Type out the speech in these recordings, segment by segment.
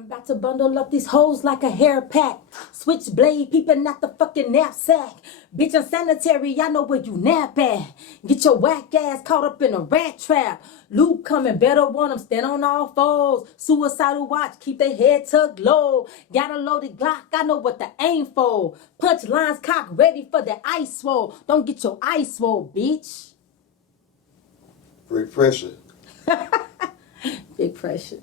I'm about to bundle up these hoes like a hair pack. Switchblade peeping out the fucking knapsack. Bitch, I'm sanitary, I know where you nap at. Get your whack ass caught up in a rat trap. LUT coming, better want them stand on all fours. Suicidal watch, keep their head tucked low. Got a loaded Glock, I know what to aim for. Punch lines cocked, ready for the ice swole. Don't get your ice swole, bitch. Big pressure. Big pressure.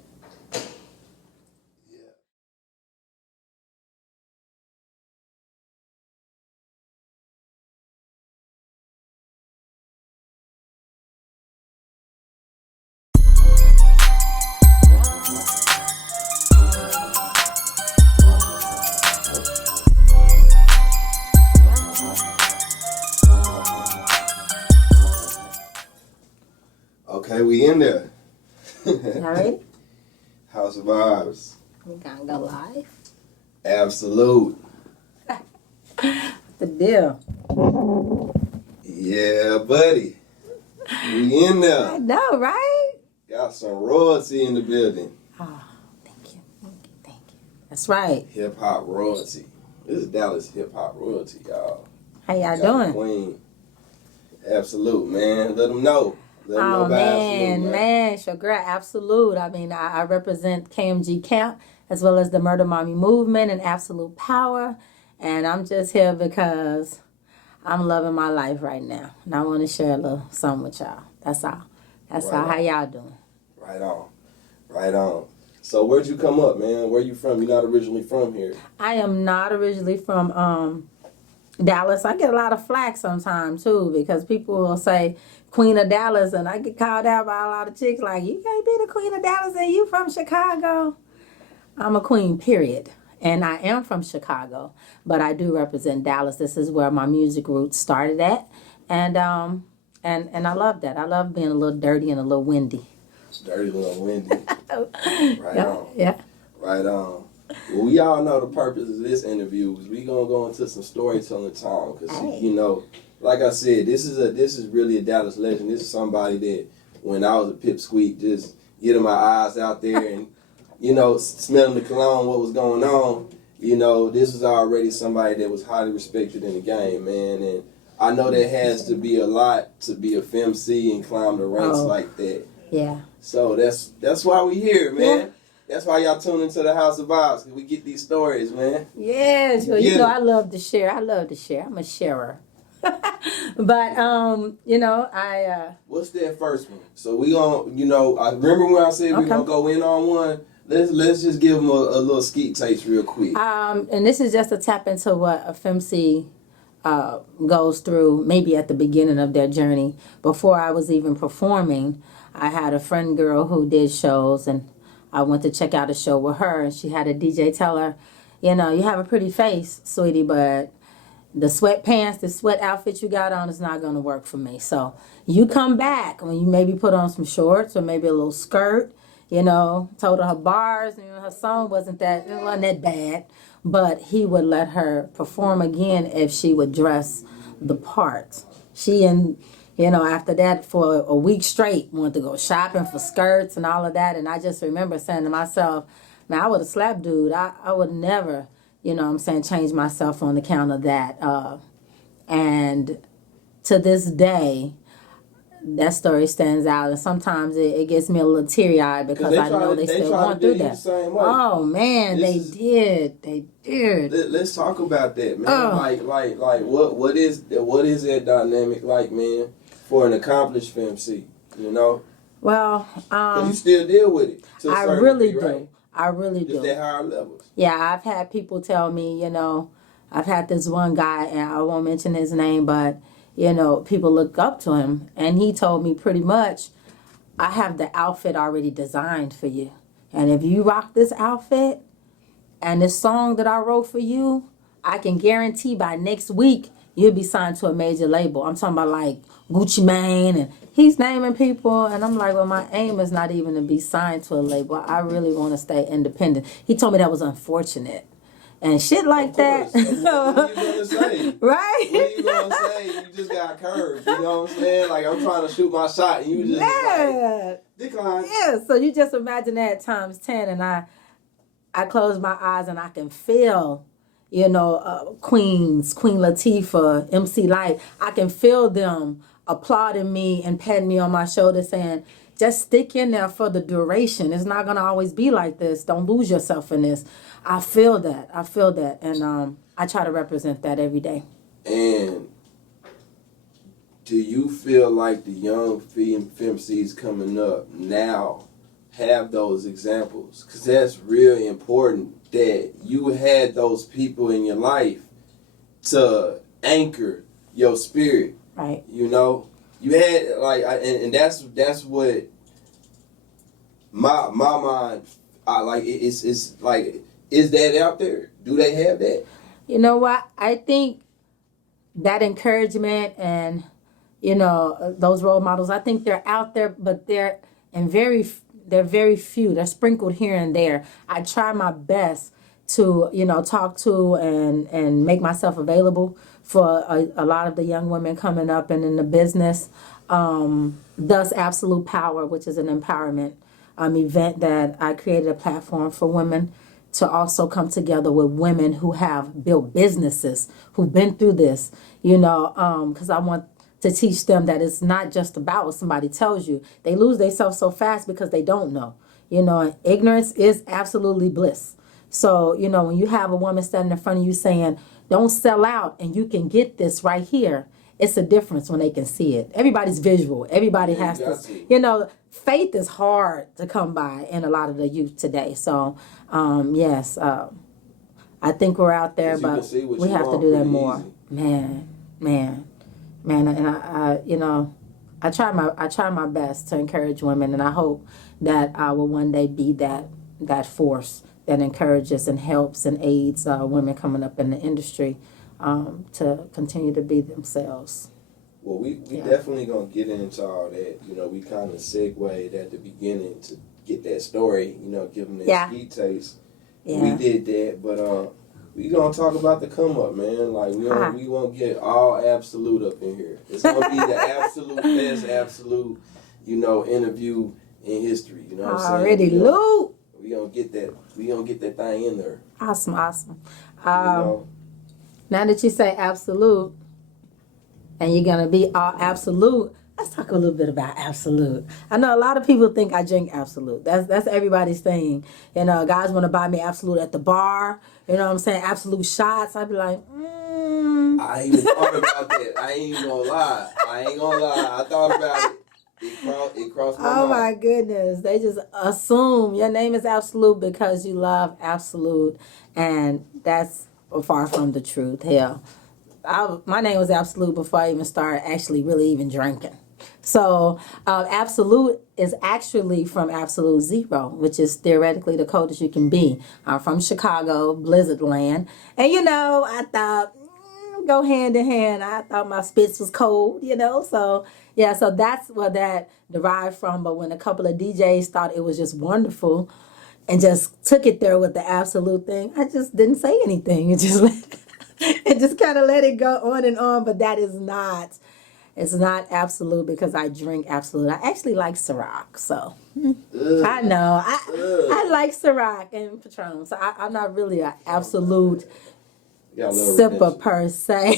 Okay, we in there. All right? House of Vibes. We gonna go live. Absolut. The deal. Yeah, buddy. We in I there. know, right? Got some royalty in the building. Oh, thank you. That's right. Hip hop royalty. This is Dallas hip hop royalty, y'all. How y'all Got doing? the Queen. Absolute, man. Let them know. Let them know Oh about man, Absolute, man, it's your girl, Absolut. I mean, I represent KMG Camp as well as the Murdah Mami movement and Absolute Power, and I'm just here because I'm loving my life right now, and I want to share a little something with y'all. That's all. That's Right all. on. How y'all doing? Right on. Right on. So where'd you come up, man? Where you from? You're not originally from here. I am not originally from Dallas. I get a lot of flack sometimes too because people will say Queen of Dallas, and I get called out by a lot of chicks like, you can't be the Queen of Dallas and you from Chicago. I'm a queen, period. And I am from Chicago, but I do represent Dallas. This is where my music roots started at. And I love that. I love being a little dirty and a little windy. Dirty little windy. Right Yeah, on. yeah. Right on. Well, we all know the purpose of this interview is we gonna go into some storytelling time because Hey. you know, like I said, this is really a Dallas legend. This is somebody that when I was a pipsqueak, just getting my eyes out there and you know smelling the cologne, what was going on. You know, this was already somebody that was highly respected in the game, man. And I know there has to be a lot to be a Femcee and climb the ranks like that. Yeah. So that's why we here, man. Yeah. That's why y'all tune into the House of Vibes, because we get these stories, man. Yes. Well, you know, I love to share. I'm a sharer. But, you know, What's that first one? So we gonna, you know, I remember when I said we gonna go in on one. Let's just give them a little skeet taste real quick. and this is just a tap into what a Femcee goes through maybe at the beginning of their journey. Before I was even performing, I had a friend girl who did shows, and I went to check out a show with her, and she had a DJ tell her, you know, you have a pretty face, sweetie, but the sweatpants, the sweat outfit you got on is not going to work for me. So you come back when you maybe put on some shorts or maybe a little skirt, you know, told her bars, you know, her song wasn't that bad, but he would let her perform again if she would dress the part. She and, you know, after that for a week straight wanted to go shopping for skirts and all of that. And I just remember saying to myself, man, I would have slapped dude. I would never, you know what I'm saying, change myself on account of that. And to this day, that story stands out, and sometimes it gets me a little teary-eyed because I know they still going through that. Oh man, they did. Let's talk about that, man. Like what is that dynamic like, man, for an accomplished Femcee? You know. Well, you still deal with it. I really do. Right? I really do. Just at higher levels. Yeah, I've had people tell me, you know, I've had this one guy, and I won't mention his name, but you know, people look up to him, and he told me pretty much, I have the outfit already designed for you. And if you rock this outfit and this song that I wrote for you, I can guarantee by next week, you'll be signed to a major label. I'm talking about like Gucci Mane, and he's naming people. And I'm like, well, my aim is not even to be signed to a label. I really want to stay independent. He told me that was unfortunate. And shit like that. What are you gonna say? Right? What are you gonna say? You just got curved. You know what I'm saying? Like, I'm trying to shoot my shot, and you just like, decline. Yeah, so you just imagine that times 10, and I I close my eyes and I can feel, Queen Latifah, MC Light. I can feel them applauding me and patting me on my shoulder saying, just stick in there for the duration. It's not going to always be like this. Don't lose yourself in this. I feel that. And I try to represent that every day. And do you feel like the young femcees coming up now have those examples? Because that's really important that you had those people in your life to anchor your spirit. Right. You know, you had and that's what my mind. It's like, is that out there? Do they have that? You know what? I think that encouragement and those role models, I think they're out there, but they're very few. They're sprinkled here and there. I try my best to talk to and make myself available for a lot of the young women coming up and in the business. Thus Absolute Power, which is an empowerment event that I created a platform for women to also come together with women who have built businesses, who've been through this, because I want to teach them that it's not just about what somebody tells you. They lose themselves so fast because they don't know. And ignorance is absolutely bliss. So, when you have a woman standing in front of you saying, don't sell out and you can get this right here, it's a difference when they can see it. Everybody's visual. Everybody has to. Faith is hard to come by in a lot of the youth today. So, yes, I think we're out there, but we have to do that more. Easy. Man, and I try my best to encourage women, and I hope that I will one day be that force that encourages and helps and aids women coming up in the industry to continue to be themselves. Well, we definitely gonna get into all that. We kind of segued at the beginning to get that story. Give them that ski taste. Yeah. We did that, but we gonna talk about the come up, man. Like we won't get all Absolute up in here. It's gonna be the absolute best Absolute, interview in history. You know what I'm saying? Already, Lou. We gonna get that. We gonna get that thing in there. Awesome. Now that you say Absolute, and you're gonna be all Absolute, let's talk a little bit about Absolute. I know a lot of people think I drink Absolute. That's everybody's thing. Guys want to buy me Absolute at the bar. You know what I'm saying? Absolute shots. I'd be like, I even thought about that. I ain't gonna lie. I thought about it. It crossed my mind. Oh my goodness. They just assume your name is Absolute because you love Absolute. And that's far from the truth. Hell, my name was Absolute before I even started actually really even drinking. So Absolute is actually from Absolute Zero, which is theoretically the coldest you can be. I'm from Chicago, Blizzard Land. And I thought, go hand in hand. I thought my spits was cold, So, yeah, so that's where that derived from. But when a couple of DJs thought it was just wonderful and just took it there with the Absolute thing, I just didn't say anything. It just kind of let it go on and on. But that is not... It's not Absolute because I drink Absolute. I actually like Ciroc, so I know. I like Ciroc and Patron, so I'm not really an Absolute sipper per se,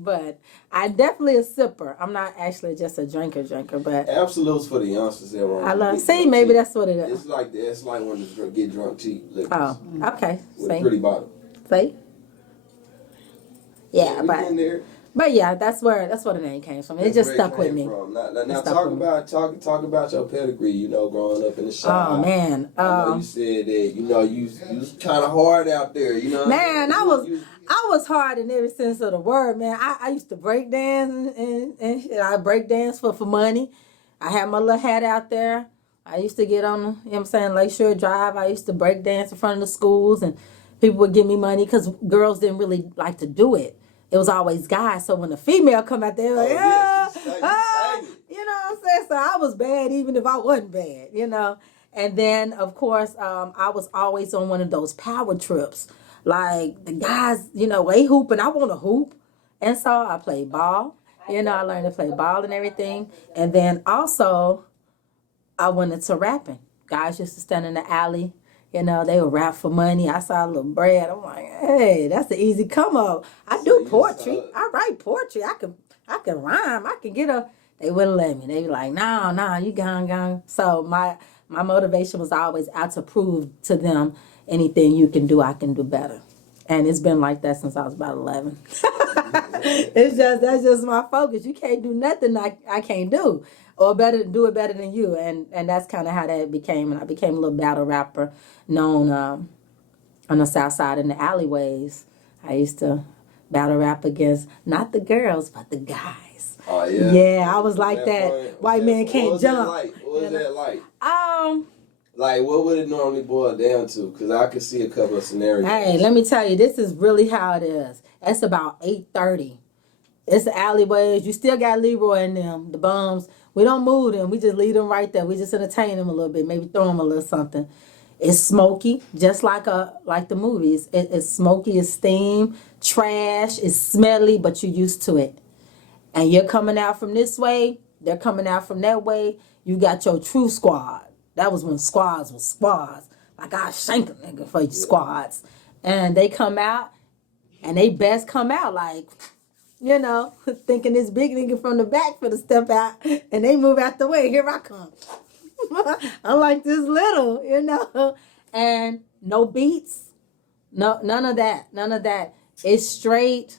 but I'm definitely a sipper. I'm not actually just a drinker, but Absolute's for the youngsters that want. I love. See, maybe that's what it is. It's like when you get drunk cheap liquors. Oh, okay. With a pretty bottle. See. Yeah, But yeah, that's where the name came from. It just stuck with me. Now talk about your pedigree. Growing up in the shop. Oh man, I know you said that. You was kind of hard out there. Man, I was hard in every sense of the word. Man, I used to break dance and I break dance for money. I had my little hat out there. I used to get on, Lakeshore Drive. I used to break dance in front of the schools, and people would give me money because girls didn't really like to do it. It was always guys. So when a female come out there, like, you know what I'm saying? So I was bad even if I wasn't bad, And then, of course, I was always on one of those power trips. Like the guys, they hoop and I want to hoop. And so I played ball. I learned to play ball and everything. And then also I went into rapping. Guys used to stand in the alley. You know, they would rap for money. I saw a little bread. I'm like, hey, that's an easy come up. I do poetry. I write poetry. I can rhyme. I can get a. They wouldn't let me. They be like, no, you gone. So my motivation was always out to prove to them anything you can do, I can do better. And it's been like that since I was about 11. That's just my focus. You can't do nothing I can't do, or do it better than you. And that's kind of how that became. And I became a little battle rapper, known on the South Side in the alleyways. I used to battle rap against not the girls but the guys. Oh yeah. Yeah, I was like that. White man can't jump. What was that like? Like, what would it normally boil down to? Because I could see a couple of scenarios. Hey, let me tell you, this is really how it is. It's about 8:30. It's the alleyways. You still got Leroy in them, the bums. We don't move them. We just leave them right there. We just entertain them a little bit. Maybe throw them a little something. It's smoky, just like the movies. It's smoky, it's steam, trash, it's smelly, but you're used to it. And you're coming out from this way, they're coming out from that way. You got your true squad. That was when squads was squads. Like, I shank a nigga for you squads. And they come out, and they best come out like, you know, thinking this big nigga from the back for the step out, and they move out the way. Here I come. I'm like this little, you know. And no beats. No, none of that. It's straight.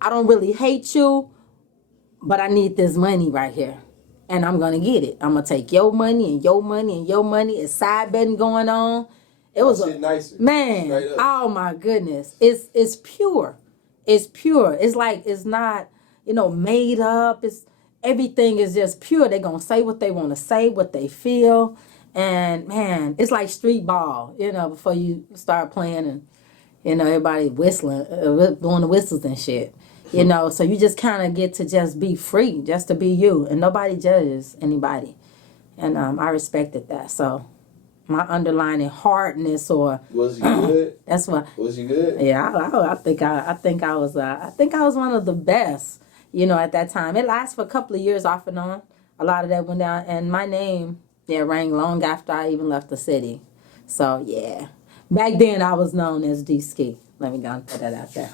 I don't really hate you, but I need this money right here. And I'm going to get it. I'm going to take your money and your money and your money. It's side betting going on. It was nicer. Man, oh my goodness. It's pure. It's pure. It's like, it's not, you know, made up. Everything is just pure. They're going to say what they want to say, what they feel. And man, it's like street ball, you know, before you start playing and, you know, everybody whistling, blowing the whistles and shit. You know, so you just kind of get to just be free, just to be you. And nobody judges anybody. And I respected that. So my underlying hardness or... Was you good? That's what... Was you good? Yeah, I think I was one of the best, you know, at that time. It lasted for a couple of years off and on. A lot of that went down. And my name, rang long after I even left the city. So, yeah. Back then, I was known as D-Ski. Let me go and put that out there.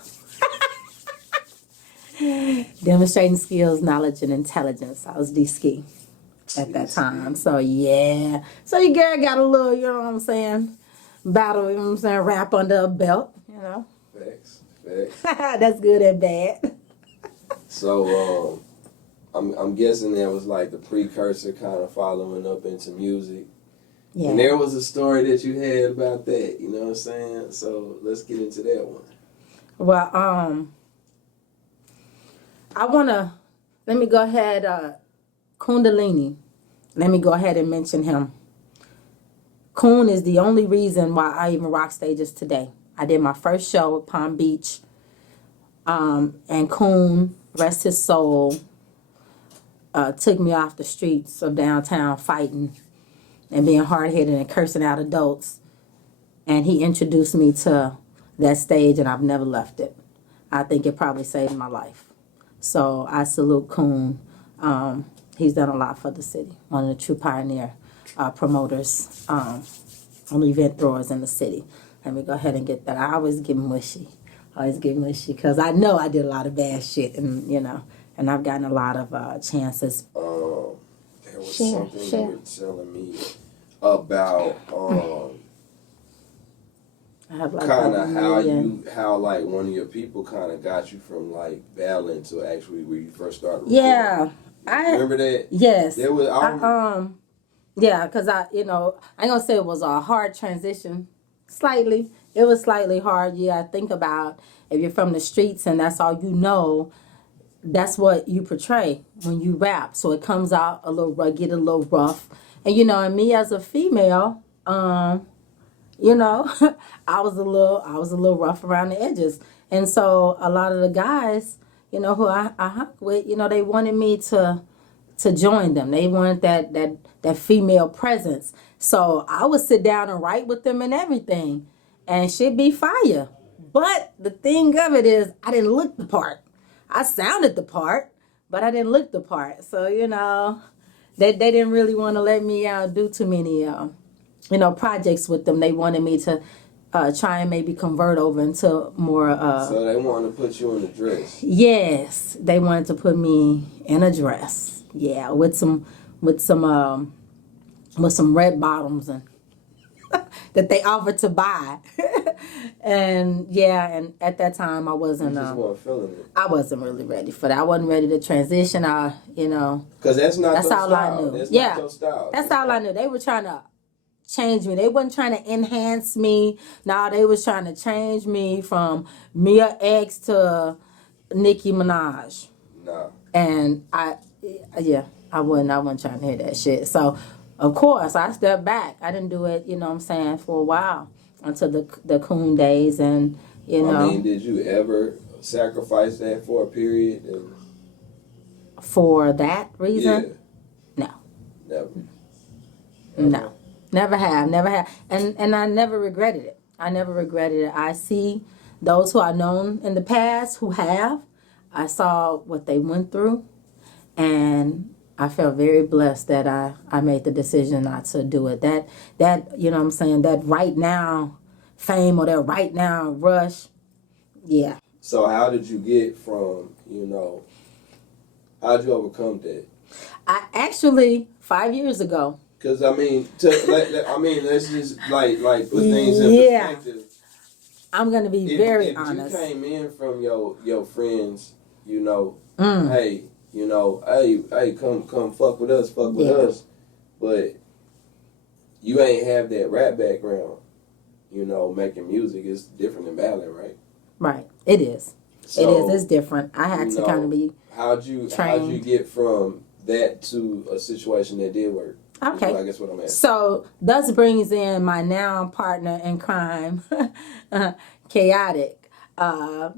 Demonstrating skills, knowledge, and intelligence. I was D-Ski at that time. So, yeah. So, your girl got a little, you know what I'm saying, battle, you know what I'm saying, rap under a belt, you know. Facts. That's good and bad. So, I'm guessing that was like the precursor kind of following up into music. Yeah. And there was a story that you had about that, you know what I'm saying? So, let's get into that one. Well, let me go ahead, Kundalini. Let me go ahead and mention him. Kun is the only reason why I even rock stages today. I did my first show at Palm Beach. And Kun, rest his soul, took me off the streets of downtown fighting and being hard-headed and cursing out adults. And he introduced me to that stage, and I've never left it. I think it probably saved my life. So I salute Kun. He's done a lot for the city. One of the true pioneer promoters, event throwers in the city. Let me go ahead and get that. I always get mushy. Because I know I did a lot of bad shit, and you know, and I've gotten a lot of chances. There was something you were telling me about kind of how like one of your people kind of got you from like battling to actually where you first started recording. Yeah, I remember that. Yes, there was. Yeah, because I ain't gonna say it was a hard transition. Slightly, it was slightly hard. Yeah, I think about if you're from the streets and that's all you know, that's what you portray when you rap. So it comes out a little rugged, a little rough, and you know, and me as a female, you know, I was a little rough around the edges. And so a lot of the guys, you know, who I hung with, you know, they wanted me to join them. They wanted that female presence. So I would sit down and write with them and everything. And shit be fire. But the thing of it is, I didn't look the part. I sounded the part, but I didn't look the part. So, you know, they didn't really want to let me do too many projects with them. They wanted me to try and maybe convert over into more. So they wanted to put you in a dress. Yes, they wanted to put me in a dress. Yeah, with some red bottoms and that they offered to buy. And yeah, and at that time I wasn't. Feeling it. I wasn't really ready for that. I wasn't ready to transition. Because that's not that's your all style. I knew. That's yeah, not your style. That's all I knew. They were trying to change me. They wasn't trying to enhance me. No, they was trying to change me from Mia X to Nicki Minaj. No. And I wasn't trying to hear that shit. So, of course, I stepped back. I didn't do it, for a while until the coon days. And, I mean, did you ever sacrifice that for a period? For that reason? Yeah. No. Never. No. Never have. And I never regretted it. I see those who I've known in the past who have. I saw what they went through. And I felt very blessed that I made the decision not to do it. That that right now fame or that right now rush, yeah. So how did you get from, how'd you overcome that? I actually, 5 years ago. Because, let's just, put things in perspective. I'm going to be very honest. If you came in from your friends, hey, hey, come fuck with us, but you ain't have that rap background, making music is different than battling, right? Right, it is. So, it's different. I had to kind of be how'd you get from that to a situation that did work? Okay. I guess what I'm asking. So, thus brings in my now partner in crime, Chaotic. I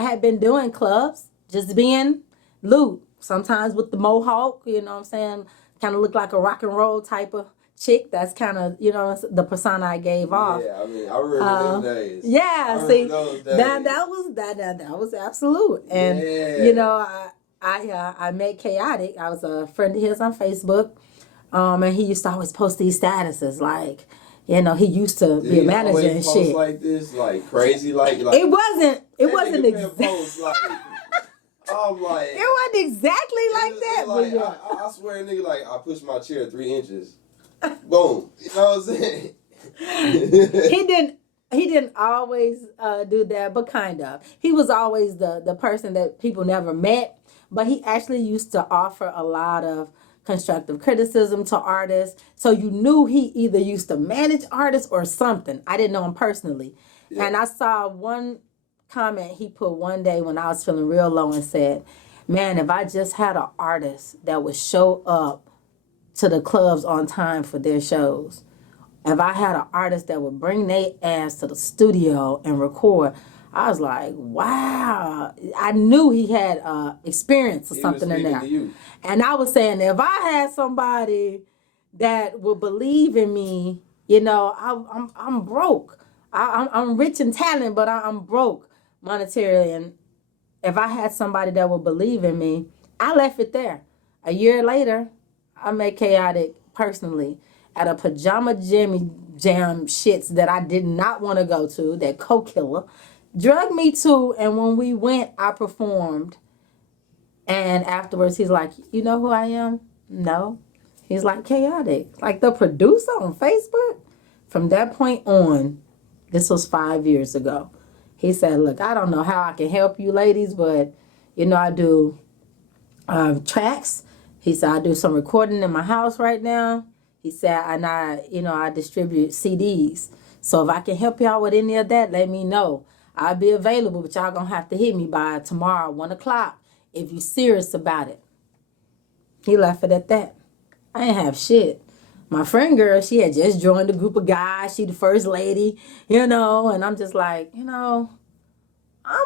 had been doing clubs, just being LUT. Sometimes with the mohawk, kind of look like a rock and roll type of chick. That's kind of, the persona I gave off. Yeah, I remember those days. Yeah, see, that was Absolut. And, I met Chaotic. I was a friend of his on Facebook. And he used to always post these statuses like, he used to be a manager and shit. Like this, like crazy, like it wasn't exactly. I'm like, it wasn't exactly like that. Like, but I swear, nigga, like I pushed my chair 3 inches. Boom. You know what I'm saying? He didn't always do that, but kind of. He was always the person that people never met, but he actually used to offer a lot of constructive criticism to artists. So you knew he either used to manage artists or something. I didn't know him personally. Yeah. And I saw one comment he put one day when I was feeling real low and said, man, if I just had an artist that would show up to the clubs on time for their shows, if I had an artist that would bring their ass to the studio and record, I was like, wow. I knew he had experience or something in there. And I was saying, if I had somebody that would believe in me, I'm broke. I'm rich in talent, but I'm broke monetarily. And if I had somebody that would believe in me, I left it there. A year later, I met Chaotic personally at a pajama jam shits that I did not want to go to, that co-killer drugged me to, and when we went, I performed. And afterwards, he's like, you know who I am? No. He's like, Chaotic, like the producer on Facebook. From that point on, this was 5 years ago, he said, look, I don't know how I can help you ladies, but, I do tracks. He said, I do some recording in my house right now. He said, and I distribute CDs. So if I can help y'all with any of that, let me know. I'll be available, but y'all gonna have to hit me by tomorrow, 1:00, if you serious about it. He left it at that. I ain't have shit. My friend girl, she had just joined a group of guys. She the first lady, and I'm just like, I'ma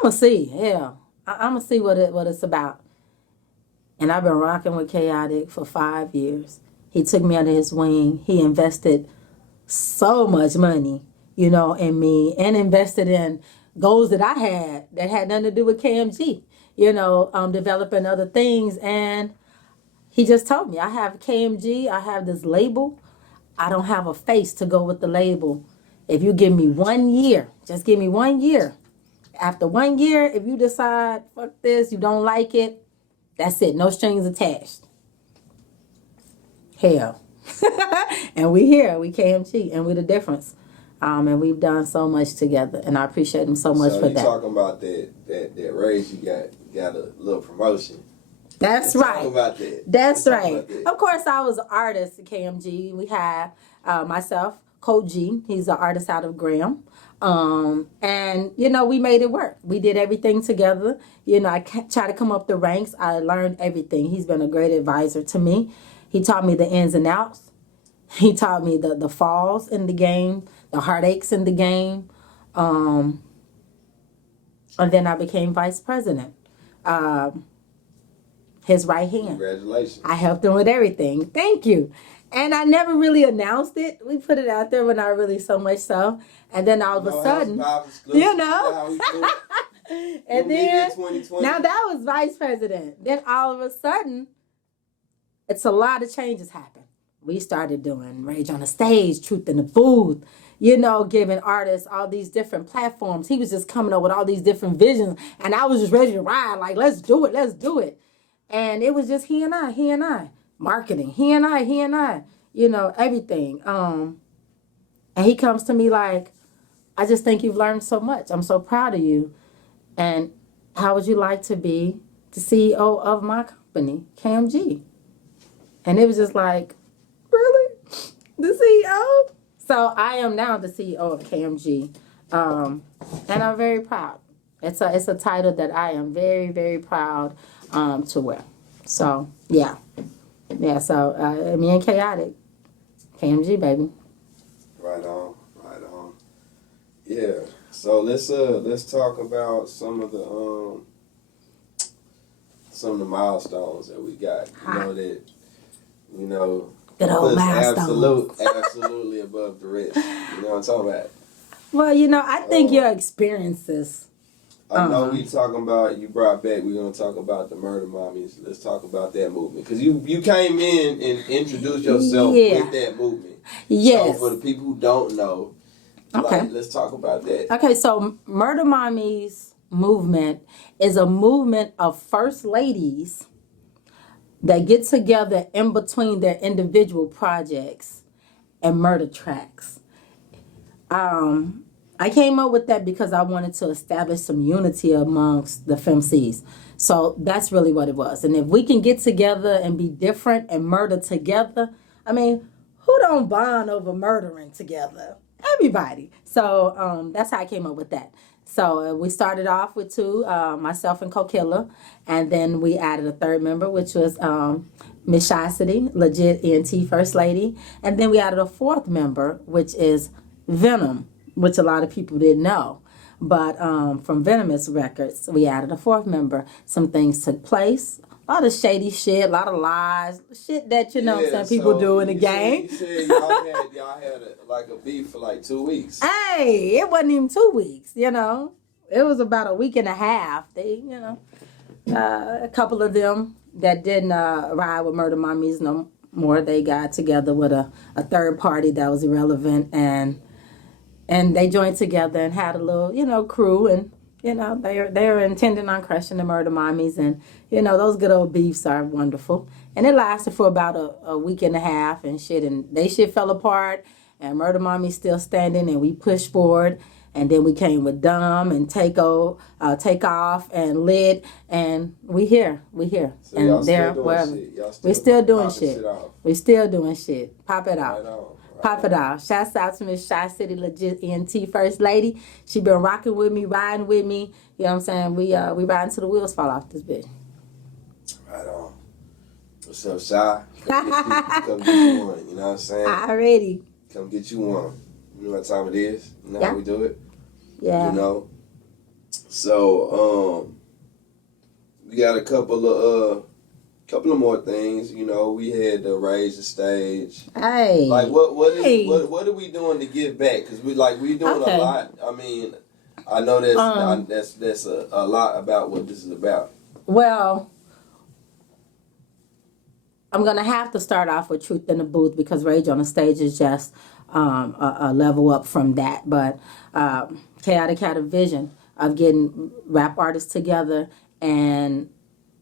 see. Yeah, I'ma see what it's about. And I've been rocking with Chaotic for 5 years. He took me under his wing. He invested so much money, in me, and invested in goals that I had that had nothing to do with KMG, developing other things. And he just told me, I have KMG, I have this label. I don't have a face to go with the label. If you give me 1 year, just give me 1 year. After 1 year, if you decide, fuck this, you don't like it, that's it. No strings attached. Hell. And we here, we KMG, and we the difference. And we've done so much together, and I appreciate him so much for that. So you talking about that raise you got a little promotion. That's Let's right. Talk about that. That's right. Of course, I was an artist at KMG. We had myself, Coach G. He's an artist out of Graham. And, you know, we made it work. We did everything together. You know, I tried to come up the ranks. I learned everything. He's been a great advisor to me. He taught me the ins and outs. He taught me the falls in the game, the heartaches in the game. And then I became vice president. His right hand. Congratulations. I helped him with everything. Thank you. And I never really announced it. We put it out there, but not really so much so. And then all of a sudden, you know. And then, now that was vice president. Then all of a sudden, it's a lot of changes happen. We started doing Rage on the Stage, Truth in the Booth, you know, giving artists all these different platforms. He was just coming up with all these different visions. And I was just ready to ride, like, let's do it, let's do it. And it was just he and I. Marketing, he and I, you know, everything. And he comes to me like, I just think you've learned so much. I'm so proud of you. And how would you like to be the CEO of my company, KMG? And it was just like, really? The CEO? So I am now the CEO of KMG. And I'm very proud. It's a title that I am very, very proud to wear. So, yeah. Yeah, so me and Chaotic, KMG, baby. Right on. Yeah. So let's talk about some of the milestones that we got. You know Good old milestones. Absolutely above the rest. You know what I'm talking about? Well, you know, I think your experiences. I know we talking about, you brought back, we're going to talk about the Murdah Mamis. Let's talk about that movement. Because you came in and introduced yourself with that movement. Yes. So for the people who don't know, let's talk about that. Okay, so Murdah Mami's movement is a movement of first ladies that get together in between their individual projects and murder tracks. I came up with that because I wanted to establish some unity amongst the Femcees. So that's really what it was. And if we can get together and be different and murder together, I mean, who don't bond over murdering together? Everybody. So that's how I came up with that. So we started off with two, myself and Kokilla, and then we added a third member, which was Miss Chastity, legit ENT First Lady. And then we added a fourth member, which is Venom, which a lot of people didn't know. But from Venomous Records, we added a fourth member. Some things took place. A lot of shady shit, a lot of lies, shit that, you know, some people do in the game. You said y'all had a beef for like 2 weeks. Hey, it wasn't even 2 weeks, you know. It was about a week and a half. They, you know, a couple of them that didn't ride with Murdah Mamis no more, they got together with a third party that was irrelevant, and they joined together and had a little, you know, crew, and, you know, they were intending on crushing the Murdah Mamis, and, you know, those good old beefs are wonderful. And it lasted for about a week and a half and shit, and they shit fell apart, and Murdah Mami's still standing, and we pushed forward, and then we came with Dumb and Take Off and Lit, and we here. So and there, wherever. We still doing shit. We still doing shit. Pop it out. Pop it off. Shouts out to Miss Shy City, legit ENT First Lady. She been rocking with me, riding with me. You know what I'm saying? We riding till the wheels fall off this bitch. Right on. What's up, Shy? Come get you one. You know what I'm saying? Already. Come get you one. You know what time it is? You know how we do it? Yeah. You know? So, we got a couple of more things. You know, we had to raise the stage. Hey. Like what are we doing to give back? Because we doing a lot. I mean, I know that's a lot about what this is about. Well, I'm gonna have to start off with Truth in the Booth because Rage on the Stage is just a level up from that. But Chaotic had a vision of getting rap artists together and,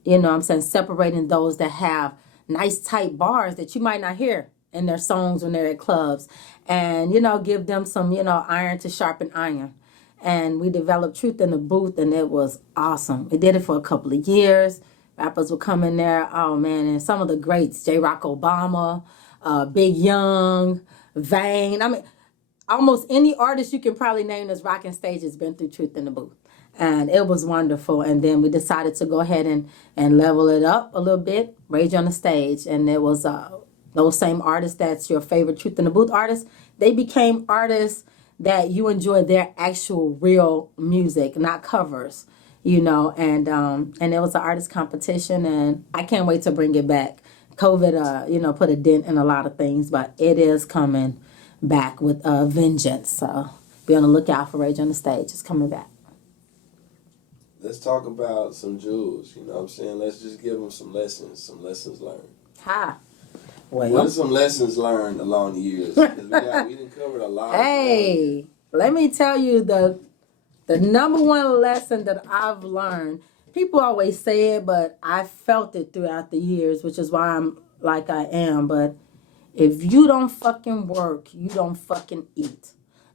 I'm saying, separating those that have nice tight bars that you might not hear in their songs when they're at clubs, and give them some iron to sharpen iron. And we developed Truth in the Booth, and it was awesome. We did it for a couple of years. Rappers would come in there, oh man, and some of the greats, J. Rock Obama, Big Young, Vane. I mean, almost any artist you can probably name that's rocking stage has been through Truth in the Booth. And it was wonderful. And then we decided to go ahead and level it up a little bit, Rage on the Stage. And it was those same artists that's your favorite Truth in the Booth artists, they became artists that you enjoy their actual real music, not covers, and it was an artist competition, and I can't wait to bring it back. COVID, put a dent in a lot of things, but it is coming back with vengeance. So be on the lookout for Rage on the Stage. It's coming back. Let's talk about some jewels. You know what I'm saying? Let's just give them some lessons learned. Ha. Well, what are some lessons learned along the years? Because we done covered a lot. Hey, let me tell you the number one lesson that I've learned. People always say it, but I felt it throughout the years, which is why I'm like I am. But if you don't fucking work, you don't fucking eat.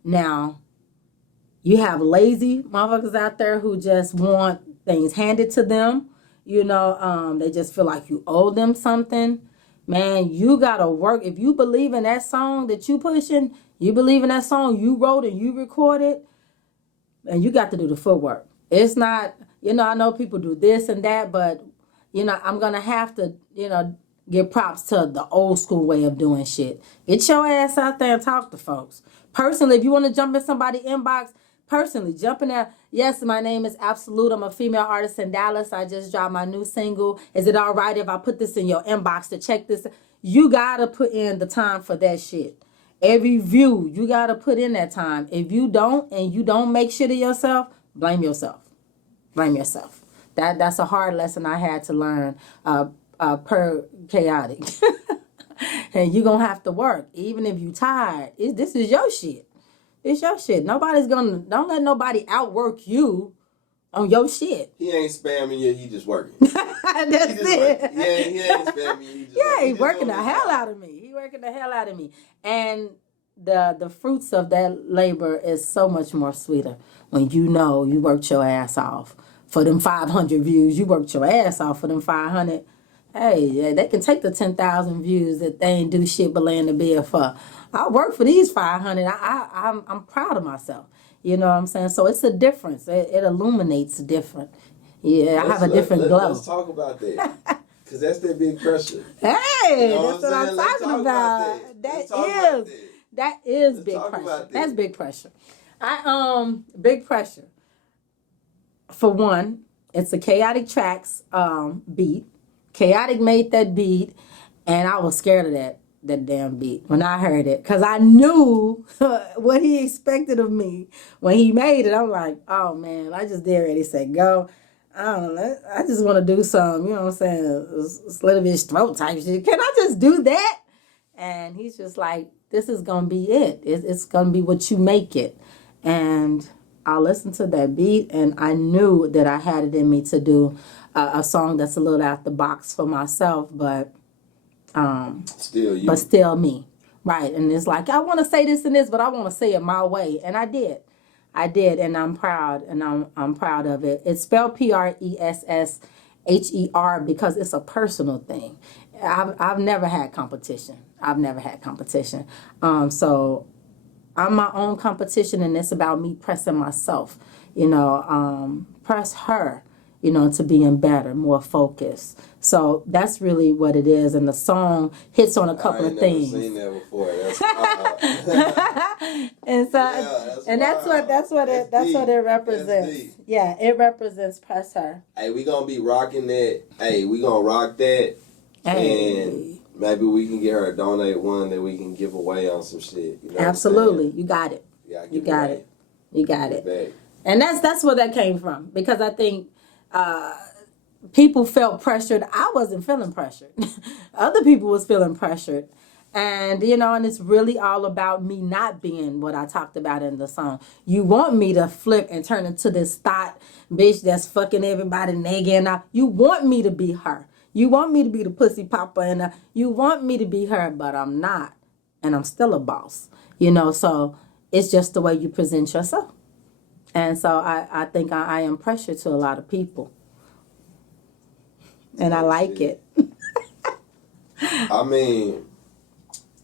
Now, you have lazy motherfuckers out there who just want things handed to them. They just feel like you owe them something. Man, you gotta work. If you believe in that song that you pushing, you believe in that song you wrote and you recorded, and you got to do the footwork. It's not, I know people do this and that, but, I'm going to have to, give props to the old school way of doing shit. Get your ass out there and talk to folks. Personally, if you want to jump in somebody's inbox, jump in there. Yes, my name is Absolut. I'm a female artist in Dallas. I just dropped my new single. Is it all right if I put this in your inbox to check this? You got to put in the time for that shit. Every view, you got to put in that time. If you don't, and you don't make shit of yourself, blame yourself. Blame yourself. That's a hard lesson I had to learn per Chaotic. And you're going to have to work. Even if you tired, this is your shit. It's your shit. Don't let nobody outwork you on your shit. He ain't spamming you, he just working. That's it. He ain't spamming you, he just working. He's working the hell out of me. And the fruits of that labor is so much more sweeter when you worked your ass off for them 500 views. You worked your ass off for them 500. Hey, they can take the 10,000 views that they ain't do shit but lay in the bed for. I work for these 500. I'm proud of myself. You know what I'm saying? So it's a difference. It illuminates different. Yeah, I have a different glow. Let's talk about that. Because that's that big pressure. Hey, that's what I'm talking about. That is big pressure. That's big pressure. Big pressure. For one, it's a Chaotic Tracks beat. Chaotic made that beat, and I was scared of that damn beat when I heard it, because I knew what he expected of me when he made it. I'm like, oh man, I just did ready say go. I don't know. I just want to do some, you know what I'm saying, slit of his throat type shit. Can I just do that? And he's just like, this is going to be it. It's going to be what you make it. And I listened to that beat, and I knew that I had it in me to do a song that's a little out the box for myself, but still you. But still me. Right. And it's like, I want to say this and this, but I want to say it my way. And I did, and I'm proud, and I'm proud of it. It's spelled PRESSHER because it's a personal thing. I've never had competition. So I'm my own competition, and it's about me pressing myself. Press her, to being better, more focused. So that's really what it is. And the song hits on a couple of things. I've never seen that before. That's what it represents. Yeah, it represents press her. Hey, we gonna be rocking that. Hey, we gonna rock that. Hey. And maybe we can get her a donate one that we can give away on some shit. Absolutely. You got it. You got it. And that's where that came from. Because I think people felt pressured. I wasn't feeling pressured. Other people was feeling pressured. And, and it's really all about me not being what I talked about in the song. You want me to flip and turn into this thought bitch that's fucking everybody nagging. You want me to be her. You want me to be the pussy popper. And you want me to be her, but I'm not. And I'm still a boss. So it's just the way you present yourself. And so I think I am pressure to a lot of people. And I like it. I mean,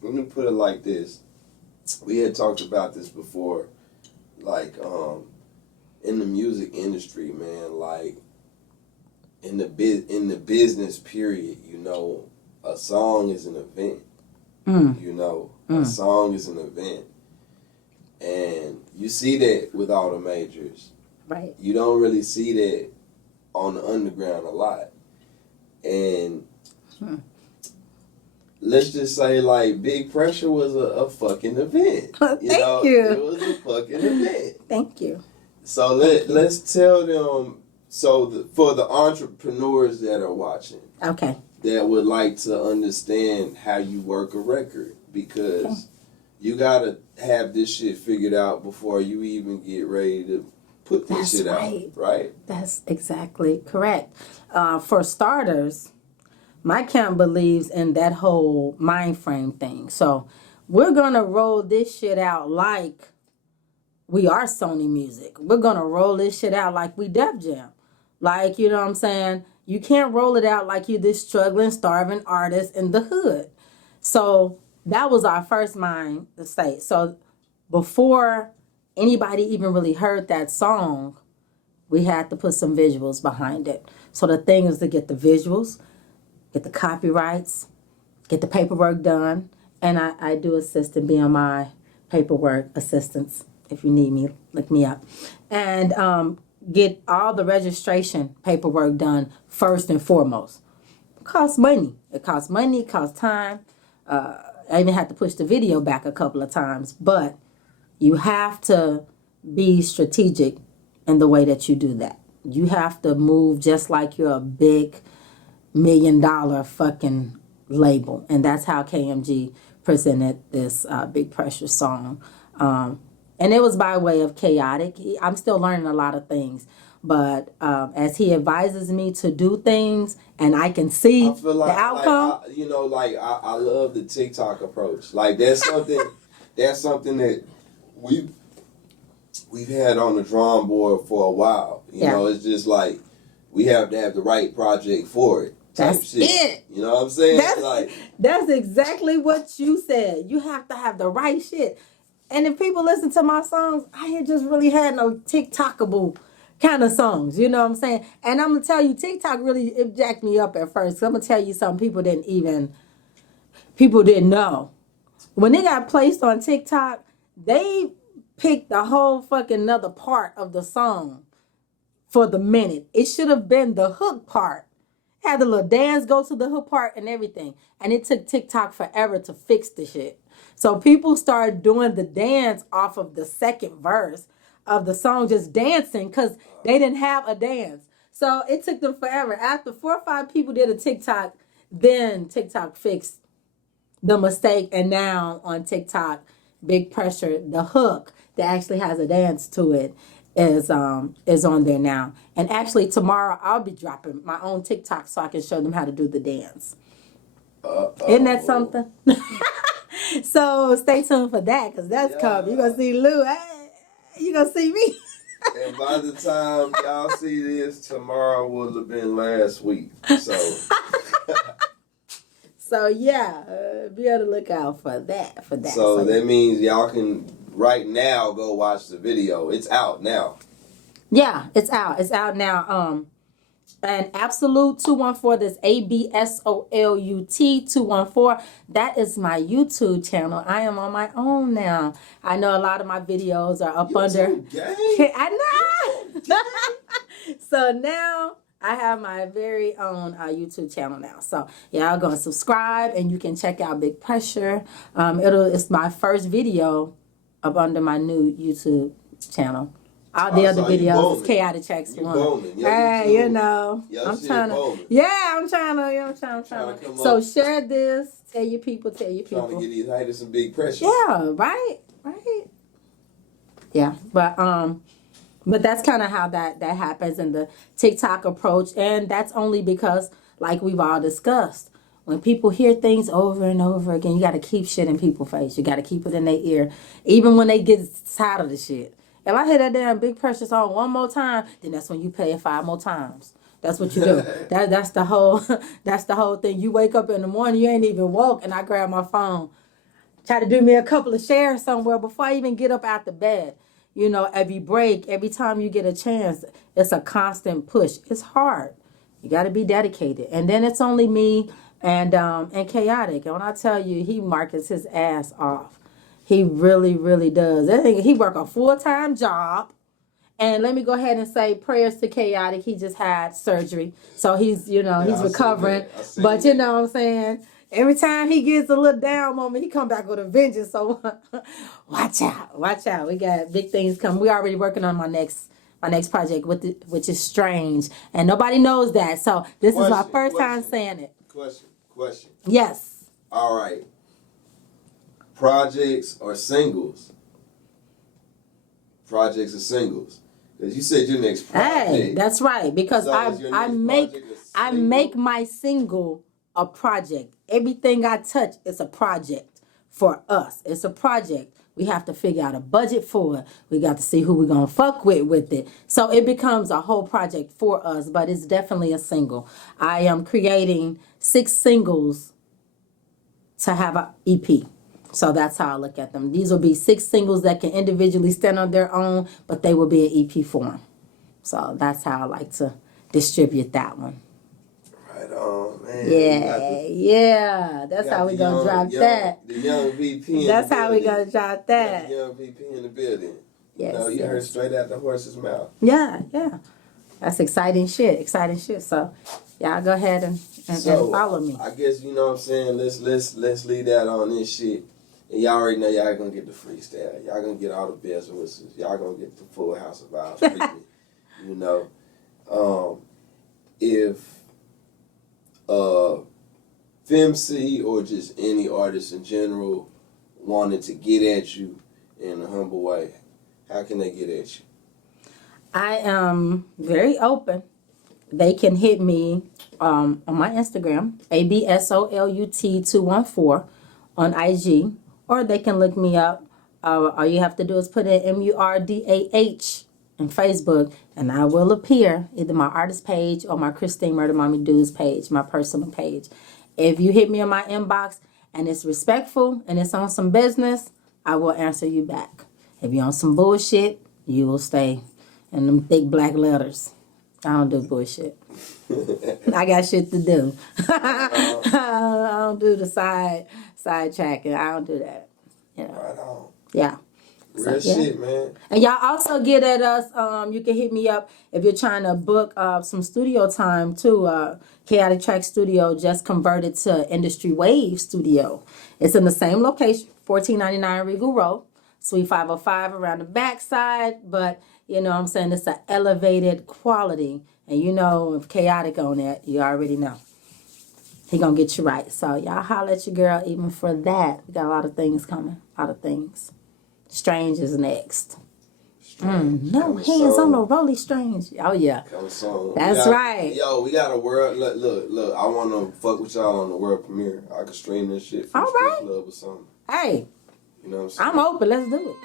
let me put it like this. We had talked about this before. Like, in the music industry, man, like, in the business period, a song is an event. A song is an event. And you see that with all the majors. Right. You don't really see that on the underground a lot. And let's just say, like, Big Pressure was a fucking event. Thank you. It was a fucking event. Thank you. So let's tell them, for the entrepreneurs that are watching. Okay. That would like to understand how you work a record, because you gotta have this shit figured out before you even get ready to put this shit out, right? That's exactly correct. For starters, my camp believes in that whole mind frame thing. So we're gonna roll this shit out like we are Sony Music. We're gonna roll this shit out like we Def Jam. Like, you know what I'm saying? You can't roll it out like you're this struggling, starving artist in the hood. So that was our first mind state. So before anybody even really heard that song, we had to put some visuals behind it. So the thing is to get the visuals, get the copyrights, get the paperwork done. And I do assist in being my paperwork assistants. If you need me, look me up. And get all the registration paperwork done first and foremost. It costs money. It costs money, it costs time. I even had to push the video back a couple of times. But you have to be strategic in the way that you do that. You have to move just like you're a big $1 million fucking label. And that's how KMG presented this Big Pressure song. And it was by way of chaotic. I'm still learning a lot of things. But as he advises me to do things and I can see the outcome. I love the TikTok approach. Like, that's something that we've had on the drawing board for a while. It's just like we have to have the right project for it. That's shit. it. You know what I'm saying? That's exactly what you said. You have to have the right shit. And if people listen to my songs, I ain't just really had no TikTokable kind of songs. You know what I'm saying? And I'm going to tell you, TikTok really jacked me up at first. I'm going to tell you something people didn't know. When they got placed on TikTok, they picked the whole fucking another part of the song for the minute. It should have been the hook part. Had the little dance go to the hook part and everything. And it took TikTok forever to fix the shit. So people started doing the dance off of the second verse of the song, just dancing because they didn't have a dance. So it took them forever. After 4 or 5 people did a TikTok, then TikTok fixed the mistake. And now on TikTok, Big Pressure, the hook that actually has a dance to it is on there now. And actually tomorrow I'll be dropping my own TikTok so I can show them how to do the dance. Isn't that something? So stay tuned for that, because that's coming. You're going to see Lou. You're going to see me. And by the time y'all see this, tomorrow will have been last week. So So yeah, be on the lookout for that. So that means y'all can right now go watch the video. It's out now. Yeah, it's out. It's out now. And Absolut 214, that's ABSOLUT 214. That is my YouTube channel. I am on my own now. I know a lot of my videos are up YouTube under. I know. So now I have my very own YouTube channel now. So y'all go and subscribe, and you can check out Big Pressure. It's my first video up under my new YouTube channel. All the other so you videos is booming. Chaotic Tracks You one. booming. Your Hey, YouTube, you know, your I'm shit trying to. booming. Yeah, I'm trying to. Trying to come So up. share this. Tell your people. Trying to get these haters some big pressure. Yeah, right. Yeah, but that's kind of how that happens in the TikTok approach, and that's only because, like we've all discussed, when people hear things over and over again, you got to keep shit in people's face. You got to keep it in their ear, even when they get tired of the shit. If I hear that damn Big Pressure song one more time, then that's when you play it 5 more times. That's what you do. That's the whole thing. You wake up in the morning, you ain't even woke, and I grab my phone, try to do me a couple of shares somewhere before I even get up out the bed. You know, every break, every time you get a chance, it's a constant push. It's hard. You got to be dedicated. And then it's only me and Chaotic. And when I tell you, he markets his ass off. He really, really does. He work a full-time job. And let me go ahead and say prayers to Chaotic. He just had surgery. So he's, he's recovering. But you know what I'm saying? Every time he gets a little down moment, he come back with a vengeance. So watch out. We got big things coming. We already working on my next project, which is Strange. And nobody knows that. So this is my first time saying it. Question. Yes. All right. Projects or singles? Projects or singles? Because you said your next project. Hey, that's right. Because So I make my single a project. Everything I touch is a project for us. It's a project. We have to figure out a budget for it. We got to see who we're going to fuck with it. So it becomes a whole project for us, but it's definitely a single. I am creating 6 singles to have an EP. So that's how I look at them. These will be 6 singles that can individually stand on their own, but they will be an EP form. So that's how I like to distribute that one. Right on, man. Yeah. That's how we gonna drop that. The young VP. That's how we gonna drop that. The young VP in the building. Yes. You heard straight out the horse's mouth. Yeah. That's exciting shit. So y'all go ahead and follow me. I guess you know what I'm saying. Let's leave that on this shit. And y'all already know y'all gonna get the freestyle. Y'all gonna get all the bells and whistles. Y'all gonna get the full house of vibes. You know, if Femcee or just any artist in general wanted to get at you in a humble way, how can they get at you? I am very open. They can hit me on my Instagram, ABSOLUT214 on IG, or they can look me up. All you have to do is put in MURDAH on Facebook, and I will appear either my artist page or my Christine Murdah Mami Dudes page, my personal page. If you hit me on my inbox and it's respectful and it's on some business, I will answer you back. If you're on some bullshit, you will stay in them thick black letters. I don't do bullshit. I got shit to do. I don't do the side tracking. I don't do that. You know. Right on. Yeah. Real shit, man. And y'all also get at us. You can hit me up if you're trying to book some studio time too. Chaotic Track Studio just converted to Industry Wave Studio. It's in the same location, 1499 Regal Road, Suite 505 around the backside. But you know what I'm saying, it's an elevated quality. And you know, if Chaotic on that, you already know. He gonna get you right. So y'all holler at your girl even for that. We got a lot of things coming. A lot of things. Strange is next. No hands on the Rolly Strange. Oh yeah. That's right. Yo, we got a world. Look. I want to fuck with y'all on the world premiere. I could stream this shit from the club or something. Hey. You know what I'm saying? I'm open. Let's do it.